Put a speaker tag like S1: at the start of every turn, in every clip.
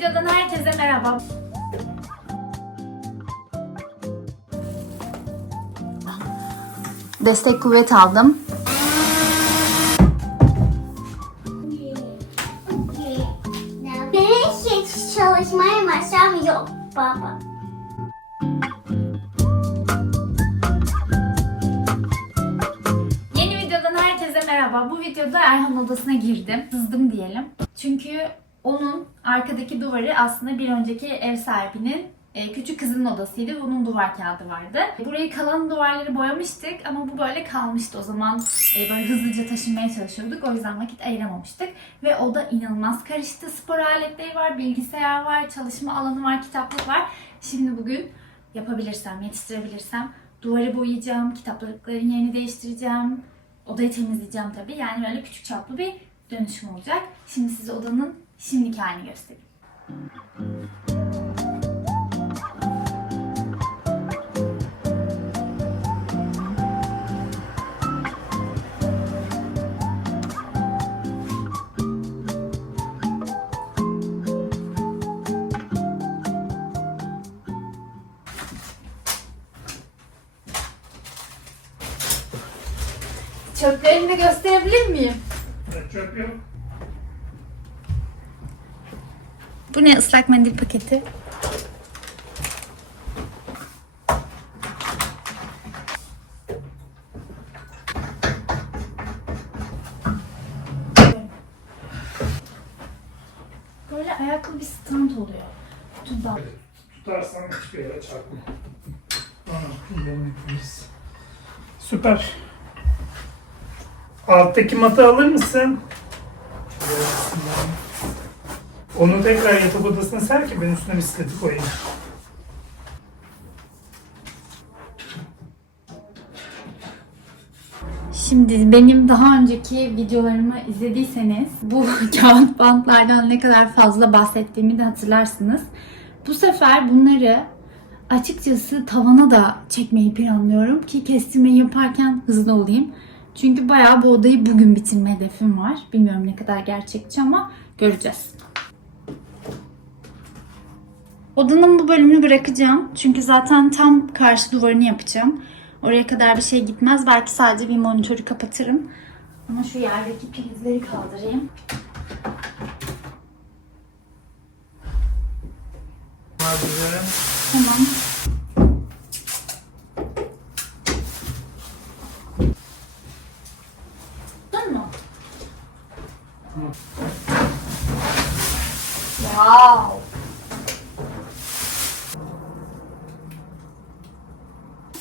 S1: videodan herkese merhaba.
S2: Destek kuvvet aldım.
S3: Benim hiç çalışmaya başlam yok baba.
S1: Yeni videodan herkese merhaba. Bu videoda Erhan odasına girdim. Sızdım diyelim. Arkadaki duvarı aslında bir önceki ev sahibinin e, küçük kızının odasıydı ve onun duvar kağıdı vardı. Burayı kalan duvarları boyamıştık ama bu böyle kalmıştı. O zaman e, böyle hızlıca taşınmaya çalışıyorduk. O yüzden vakit ayıramamıştık. Ve oda inanılmaz karıştı. Spor aletleri var, bilgisayar var, çalışma alanı var, kitaplık var. Şimdi bugün yapabilirsem, yetiştirebilirsem duvarı boyayacağım, kitaplıkların yerini değiştireceğim, odayı temizleyeceğim tabii. Yani böyle küçük çaplı bir dönüşüm olacak. Şimdi size odanın şimdiki halini göstereyim. Çöplerimi de gösterebilir miyim?
S4: Çöp yok.
S1: Bu ne ıslak mendil paketi? Böyle ayaklı bir stand oluyor. Dal.
S4: Tutarsan hiçbir yere çarpma. Süper. Alttaki matı alır mısın? Onu tekrar yatak odasına ser ki ben üstüne bisikleti koyayım.
S1: Şimdi benim daha önceki videolarımı izlediyseniz bu kağıt bantlardan ne kadar fazla bahsettiğimi de hatırlarsınız. Bu sefer bunları açıkçası tavana da çekmeyi planlıyorum ki kestirmeyi yaparken hızlı olayım. Çünkü bayağı bu odayı bugün bitirme hedefim var. Bilmiyorum ne kadar gerçekçi ama göreceğiz. Odanın bu bölümünü bırakacağım. Çünkü zaten tam karşı duvarını yapacağım. Oraya kadar bir şey gitmez. Belki sadece bir monitörü kapatırım. Ama şu yerdeki prizleri kaldırayım.
S4: Malzemelerim.
S1: Tamam. Tuttun mu? Wow.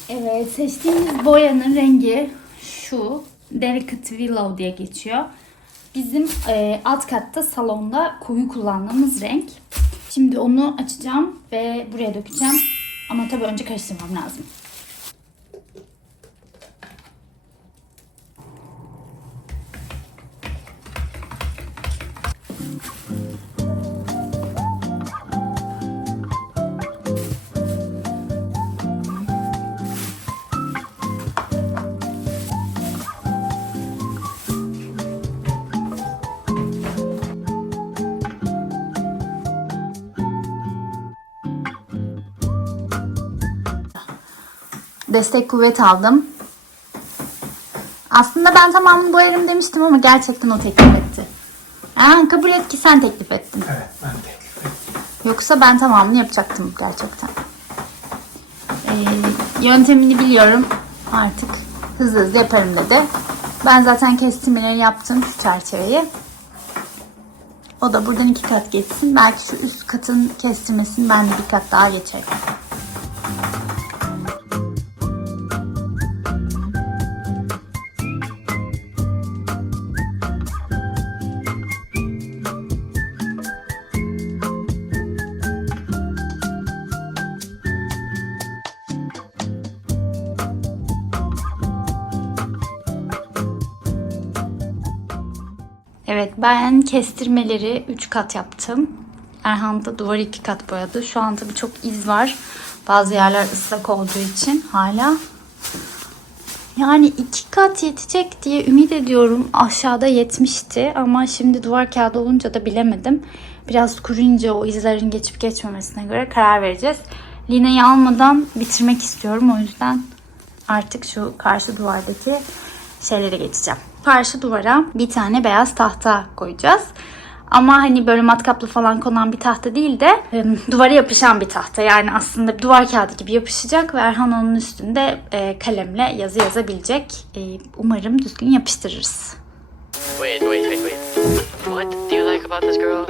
S1: Evet, seçtiğimiz boyanın rengi şu. Delicate Willow diye geçiyor. Bizim e, alt katta salonda koyu kullandığımız renk. Şimdi onu açacağım ve buraya dökeceğim. Ama tabii önce karıştırmam lazım.
S2: Destek kuvvet aldım. Aslında ben tamamını boyarım demiştim ama gerçekten o teklif etti. Yani kabul et ki sen teklif ettin.
S4: Evet ben teklif ettim.
S2: Yoksa ben tamamını yapacaktım gerçekten. Ee, yöntemini biliyorum. Artık hızlı hızlı yaparım dedi. Ben zaten kestirmeleri yaptım şu çerçeveyi. O da buradan iki kat geçsin. Belki şu üst katın kestirmesini ben de bir kat daha geçerim. Ben kestirmeleri 3 kat yaptım. Erhan da duvarı 2 kat boyadı. Şu an tabii çok iz var. Bazı yerler ıslak olduğu için hala. Yani iki kat yetecek diye ümit ediyorum. Aşağıda yetmişti ama şimdi duvar kağıdı olunca da bilemedim.
S1: Biraz kuruyunca o izlerin geçip geçmemesine göre karar vereceğiz. Lina'yı almadan bitirmek istiyorum. O yüzden artık şu karşı duvardaki şeylere geçeceğim. Karşı duvara bir tane beyaz tahta koyacağız. Ama hani böyle matkaplı falan konan bir tahta değil de e, duvara yapışan bir tahta. Yani aslında duvar kağıdı gibi yapışacak ve Erhan onun üstünde e, kalemle yazı yazabilecek. E, umarım düzgün yapıştırırız.
S5: Wait, wait, wait, wait. What do you like about this girl?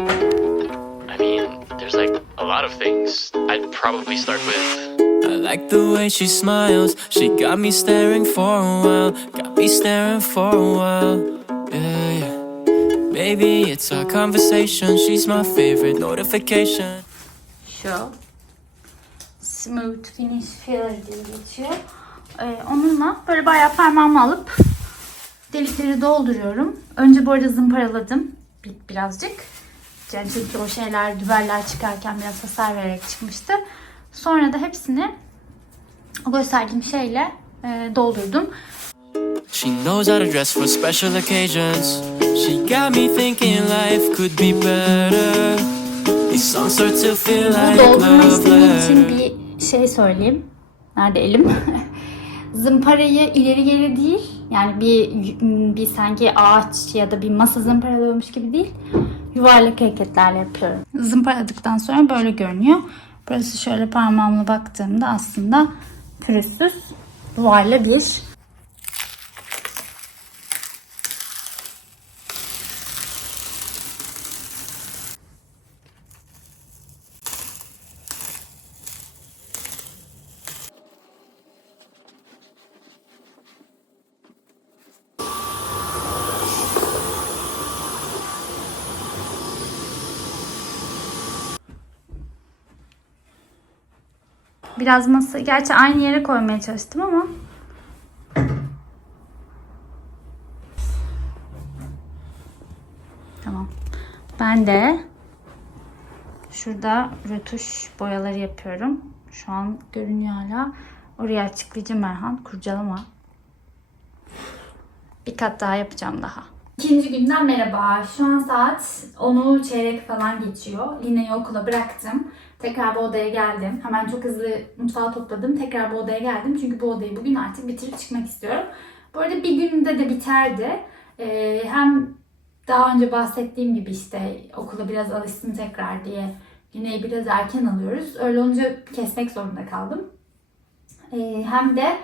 S5: I mean, there's like a lot of things. I'd probably start with.
S6: I like the way she smiles. She got me staring for a while. Got me staring for a while. Yeah, yeah. Maybe it's our conversation. She's my favorite notification.
S1: Şu Smooth Finish Filler diye geçiyor. E, onunla böyle bayağı parmağımı alıp delikleri dolduruyorum. Önce bu arada zımparaladım bir, birazcık. Yani çünkü o şeyler, dübeller çıkarken biraz hasar vererek çıkmıştı. Sonra da hepsini o gösterdiğim şeyle e, doldurdum.
S6: She knows how to dress for special occasions. She got me thinking life could be better. These songs start to feel
S1: Bu
S6: like
S1: doldurma
S6: love
S1: için bir şey söyleyeyim. Nerede elim? Zımparayı ileri geri değil. Yani bir bir sanki ağaç ya da bir masa zımparalıyormuş gibi değil. Yuvarlak hareketlerle yapıyorum. Zımparaladıktan sonra böyle görünüyor. Burası şöyle parmağımla baktığımda aslında pürüzsüz duvarla bir Biraz masa, gerçi aynı yere koymaya çalıştım ama Tamam. Ben de şurada rötuş boyaları yapıyorum. Şu an görünüyor hala. Oraya açıklayacağım Erhan. Kurcalama. Bir kat daha yapacağım daha. İkinci günden merhaba. Şu an saat 10'u çeyrek falan geçiyor. Lina'yı okula bıraktım. Tekrar bu odaya geldim. Hemen çok hızlı mutfağı topladım. Tekrar bu odaya geldim. Çünkü bu odayı bugün artık bitirip çıkmak istiyorum. Bu arada bir günde de biterdi. Ee, hem daha önce bahsettiğim gibi işte okula biraz alışsın tekrar diye Lina'yı biraz erken alıyoruz. Öyle olunca kesmek zorunda kaldım. Ee, hem de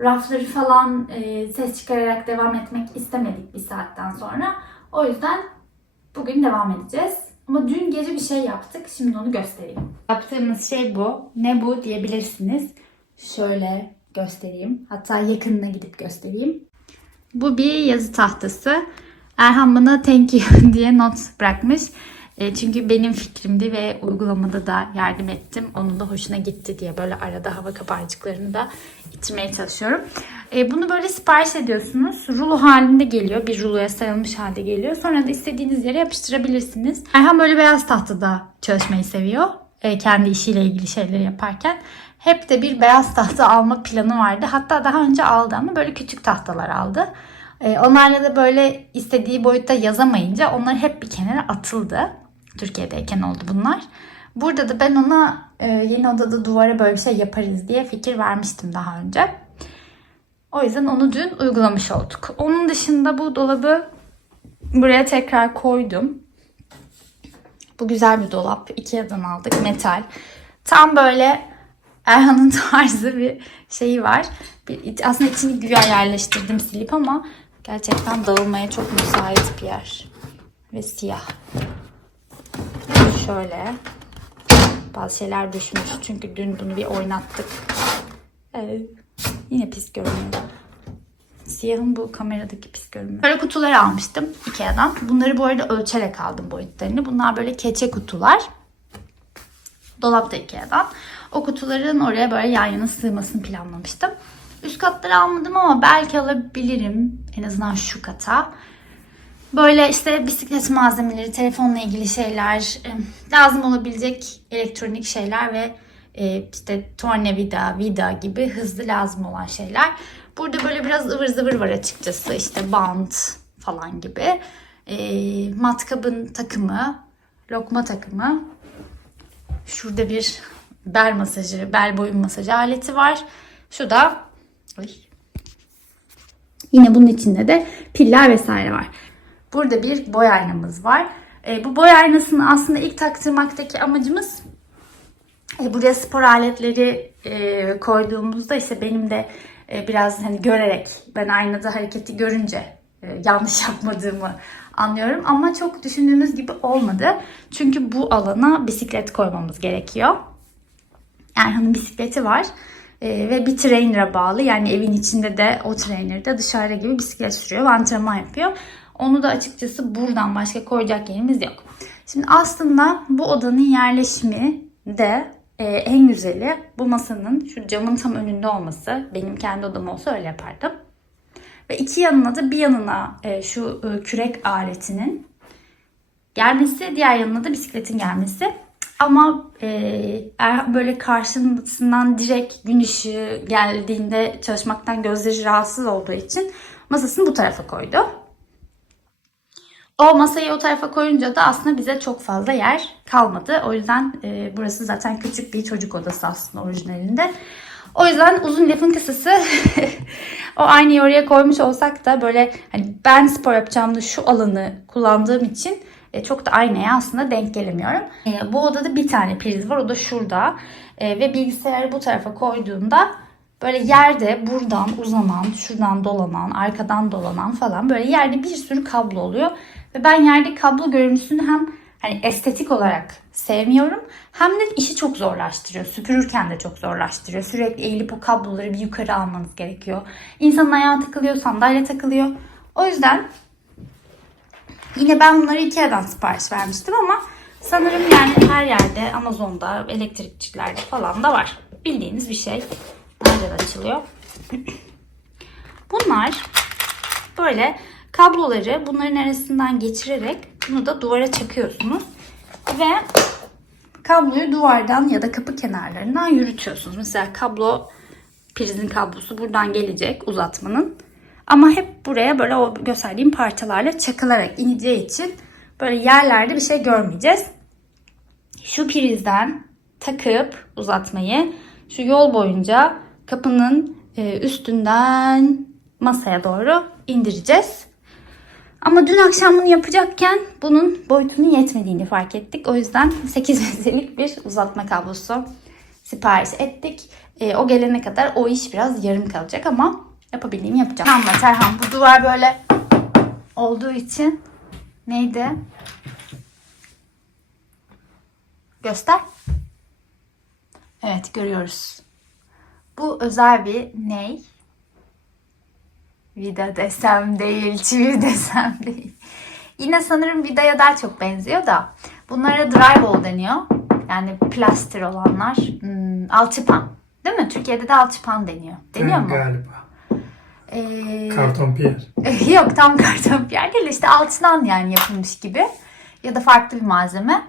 S1: rafları falan e, ses çıkararak devam etmek istemedik bir saatten sonra. O yüzden bugün devam edeceğiz. Ama dün gece bir şey yaptık. Şimdi onu göstereyim. Yaptığımız şey bu. Ne bu diyebilirsiniz. Şöyle göstereyim. Hatta yakınına gidip göstereyim. Bu bir yazı tahtası. Erhan bana thank you diye not bırakmış. E, çünkü benim fikrimdi ve uygulamada da yardım ettim. Onun da hoşuna gitti diye böyle arada hava kabarcıklarını da itmeye çalışıyorum. E, bunu böyle sipariş ediyorsunuz. Rulo halinde geliyor. Bir ruloya sarılmış halde geliyor. Sonra da istediğiniz yere yapıştırabilirsiniz. Erhan böyle beyaz tahtada çalışmayı seviyor. E, kendi işiyle ilgili şeyleri yaparken. Hep de bir beyaz tahta alma planı vardı. Hatta daha önce aldı ama böyle küçük tahtalar aldı. Onlarla da böyle istediği boyutta yazamayınca onlar hep bir kenara atıldı. Türkiye'deyken oldu bunlar. Burada da ben ona e, yeni odada duvara böyle bir şey yaparız diye fikir vermiştim daha önce. O yüzden onu dün uygulamış olduk. Onun dışında bu dolabı buraya tekrar koydum. Bu güzel bir dolap. Ikea'dan aldık. Metal. Tam böyle Erhan'ın tarzı bir şeyi var. Bir, aslında içini güya yerleştirdim silip ama gerçekten dağılmaya çok müsait bir yer. Ve siyah. Şöyle. Bazı şeyler düşmüş. Çünkü dün bunu bir oynattık. Evet. Yine pis görünüyor. Siyahın bu kameradaki pis görünümü. Böyle kutular almıştım Ikea'dan. Bunları bu arada ölçerek aldım boyutlarını. Bunlar böyle keçe kutular. Dolapta Ikea'dan. O kutuların oraya böyle yan yana sığmasını planlamıştım. Üst katları almadım ama belki alabilirim. En azından şu kata. Böyle işte bisiklet malzemeleri, telefonla ilgili şeyler, e, lazım olabilecek elektronik şeyler ve e, işte tornavida, vida gibi hızlı lazım olan şeyler. Burada böyle biraz ıvır zıvır var açıkçası. İşte bant falan gibi. E, matkabın takımı, lokma takımı. Şurada bir bel masajı, bel boyun masajı aleti var. Şu da. Yine bunun içinde de piller vesaire var. Burada bir boy aynamız var. E, bu boy aynasını aslında ilk taktırmaktaki amacımız e, buraya spor aletleri e, koyduğumuzda işte benim de e, biraz hani görerek ben aynada hareketi görünce e, yanlış yapmadığımı anlıyorum ama çok düşündüğümüz gibi olmadı. Çünkü bu alana bisiklet koymamız gerekiyor. Erhan'ın bisikleti var. E, ve bir trainer'a bağlı. Yani evin içinde de o trainer'da dışarıda gibi bisiklet sürüyor antrenman yapıyor. Onu da açıkçası buradan başka koyacak yerimiz yok. Şimdi aslında bu odanın yerleşimi de e, en güzeli bu masanın şu camın tam önünde olması. Benim kendi odam olsa öyle yapardım. Ve iki yanına da bir yanına e, şu e, kürek aletinin gelmesi, diğer yanına da bisikletin gelmesi. Ama e, böyle karşısından direkt gün ışığı geldiğinde çalışmaktan gözleri rahatsız olduğu için masasını bu tarafa koydu. O masayı o tarafa koyunca da aslında bize çok fazla yer kalmadı. O yüzden e, burası zaten küçük bir çocuk odası aslında orijinalinde. O yüzden uzun lafın kısası o aynayı oraya koymuş olsak da böyle hani ben spor yapacağımda şu alanı kullandığım için e, çok da aynaya aslında denk gelemiyorum. E, bu odada bir tane priz var. O da şurada. E, ve bilgisayarı bu tarafa koyduğumda böyle yerde buradan uzanan, şuradan dolanan, arkadan dolanan falan böyle yerde bir sürü kablo oluyor. Ve ben yerde kablo görüntüsünü hem hani estetik olarak sevmiyorum hem de işi çok zorlaştırıyor. Süpürürken de çok zorlaştırıyor. Sürekli eğilip o kabloları bir yukarı almanız gerekiyor. İnsanın ayağı takılıyor, sandalye takılıyor. O yüzden Yine ben bunları Ikea'dan sipariş vermiştim ama sanırım yani her yerde Amazon'da, elektrikçilerde falan da var. Bildiğiniz bir şey. Nereden açılıyor? Bunlar böyle kabloları bunların arasından geçirerek bunu da duvara çakıyorsunuz. Ve kabloyu duvardan ya da kapı kenarlarından yürütüyorsunuz. Mesela kablo prizin kablosu buradan gelecek uzatmanın. Ama hep buraya böyle o gösterdiğim parçalarla çakılarak ineceği için böyle yerlerde bir şey görmeyeceğiz. Şu prizden takıp uzatmayı şu yol boyunca kapının e, üstünden masaya doğru indireceğiz. Ama dün akşam bunu yapacakken bunun boyutunun yetmediğini fark ettik. O yüzden 8 metrelik bir uzatma kablosu sipariş ettik. E, o gelene kadar o iş biraz yarım kalacak ama yapabildiğimi yapacağım. Tamam Terhan bu duvar böyle olduğu için neydi? Göster. Evet görüyoruz. Bu özel bir ney? Vida desem değil, çivi desem değil. Yine sanırım vidaya daha çok benziyor da. Bunlara drywall deniyor. Yani plaster olanlar. Hmm, alçıpan. Değil mi? Türkiye'de de alçıpan deniyor. Deniyor mu?
S4: Galiba.
S7: Ee,
S4: Karton piyer.
S7: Yok tam karton piyer değil işte altından yani yapılmış gibi ya da farklı bir malzeme.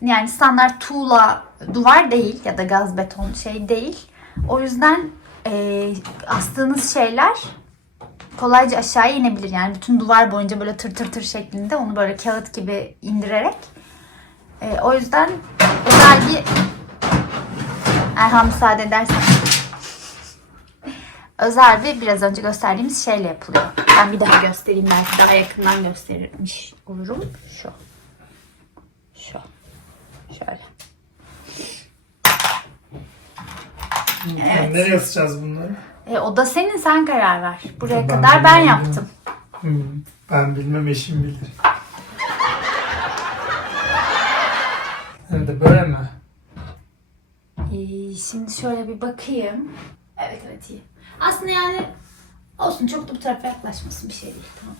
S7: Yani standart tuğla duvar değil ya da gaz beton şey değil. O yüzden e, astığınız şeyler kolayca aşağıya inebilir. Yani bütün duvar boyunca böyle tır tır tır şeklinde onu böyle kağıt gibi indirerek. E, o yüzden özel bir Erhan müsaade edersen özel bir biraz önce gösterdiğimiz şeyle yapılıyor. Ben bir daha göstereyim belki daha yakından göstermiş olurum. Şu. Şu. Şöyle.
S4: Evet. Nereye asacağız bunları?
S7: E, o da senin sen karar ver. Buraya
S4: Ben
S7: kadar ben yaptım.
S4: Hmm, ben bilmem eşim bilir. Hem de böyle mi?
S7: Ee, şimdi şöyle bir bakayım. Evet evet iyi. Aslında yani olsun çok da bu tarafa yaklaşmasın bir şey değil. Tamam.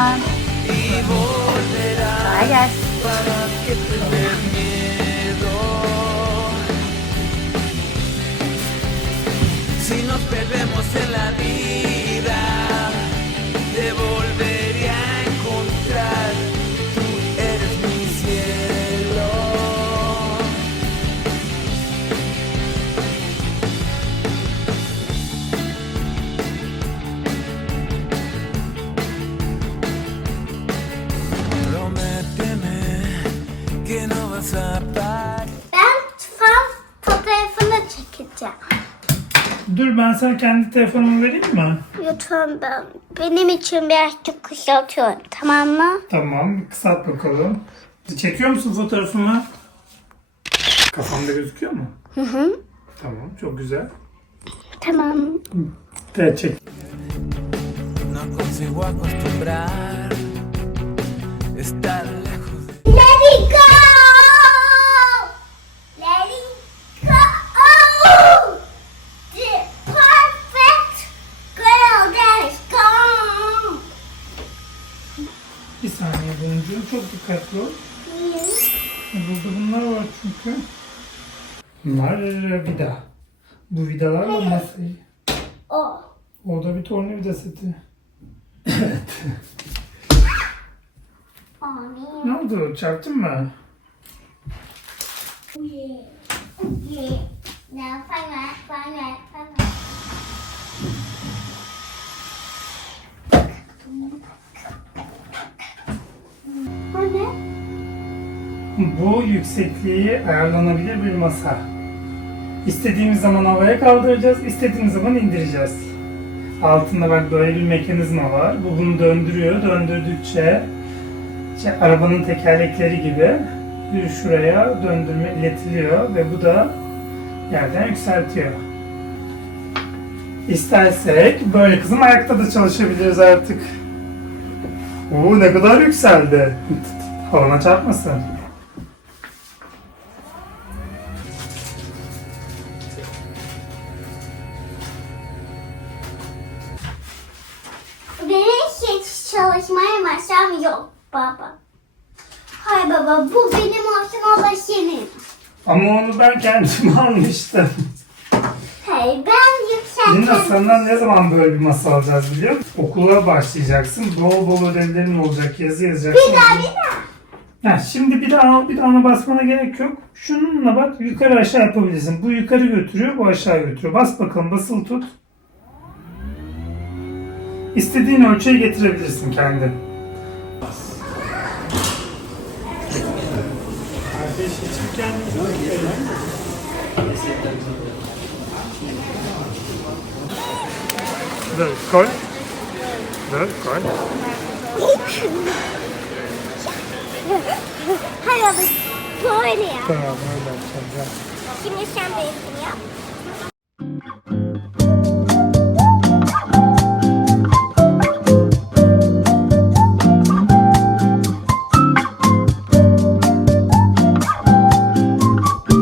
S6: y volverás para que te dé miedo. Si nos perdemos en la vida.
S4: Dur ben sana kendi telefonumu vereyim mi?
S3: Lütfen ben. Benim için birazcık kısaltıyorum. Tamam mı?
S4: Tamam kısalt bakalım. Çekiyor musun fotoğrafımı? Kafamda gözüküyor mu?
S3: Hı hı.
S4: Tamam çok güzel.
S3: Tamam.
S4: Evet çek.
S6: No consigo acostumbrar estar lejos
S4: saniye boncuğum çok dikkatli ol. Burada bunlar var çünkü. Bunlar vida. Bu vidalarla masayı.
S3: O.
S4: O da bir tornavida seti.
S3: Ani.
S4: Ne oldu? Çarptın mı?
S3: Ne?
S4: Bu yüksekliği ayarlanabilir bir masa. İstediğimiz zaman havaya kaldıracağız, istediğimiz zaman indireceğiz. Altında bak böyle bir mekanizma var. Bu bunu döndürüyor. Döndürdükçe işte arabanın tekerlekleri gibi şuraya döndürme iletiliyor ve bu da yerden yükseltiyor. İstersek böyle kızım ayakta da çalışabiliriz artık. Oo ne kadar yükseldi. Havana çarpmasın.
S3: Benim hiç çalışmaya başlam yok baba. Hay baba bu benim olsun o da senin.
S4: Ama onu ben kendim almıştım.
S3: Hey ben Yükselteceğim.
S4: senden ne zaman böyle bir masa alacağız biliyor musun? Okula başlayacaksın. Bol bol ödevlerin olacak. Yazı yazacaksın.
S3: Bir daha bir daha.
S4: Ha, şimdi bir daha bir daha ona basmana gerek yok. Şununla bak yukarı aşağı yapabilirsin. Bu yukarı götürüyor, bu aşağı götürüyor. Bas bakalım, basılı tut. İstediğin ölçüye getirebilirsin kendin. Kardeş için. Koy. Dur, koy.
S3: Hay baba böyle ya.
S4: Tamam, öyle yapacağım.
S3: Şimdi sen benimkini yap.